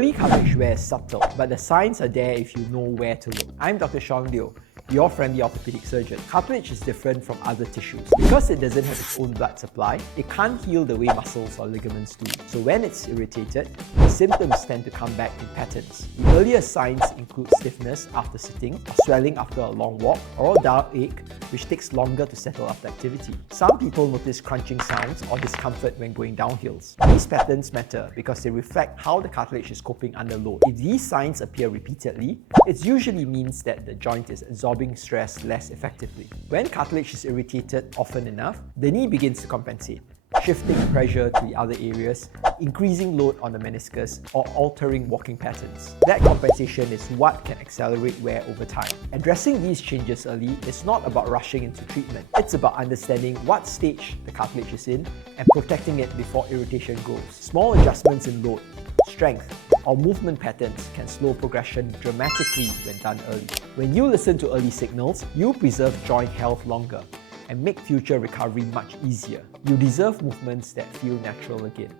Early cartilage wear is subtle, but the signs are there if you know where to look. I'm Dr. Sean Liu, your friendly orthopedic surgeon. Cartilage is different from other tissues. Because it doesn't have its own blood supply, it can't heal the way muscles or ligaments do. So when it's irritated, the symptoms tend to come back in patterns. The earliest signs include stiffness after sitting, or swelling after a long walk, or a dull ache, which takes longer to settle after activity. Some people notice crunching sounds or discomfort when going down hills. These patterns matter because they reflect how the cartilage is coping under load. If these signs appear repeatedly, it usually means that the joint is absorbing stress less effectively. When cartilage is irritated often enough, the knee begins to compensate, shifting pressure to the other areas, increasing load on the meniscus, or altering walking patterns. That compensation is what can accelerate wear over time. Addressing these changes early is not about rushing into treatment. It's about understanding what stage the cartilage is in and protecting it before irritation grows. Small adjustments in load, strength, or movement patterns can slow progression dramatically when done early. When you listen to early signals, you preserve joint health longer and make future recovery much easier. You deserve movements that feel natural again.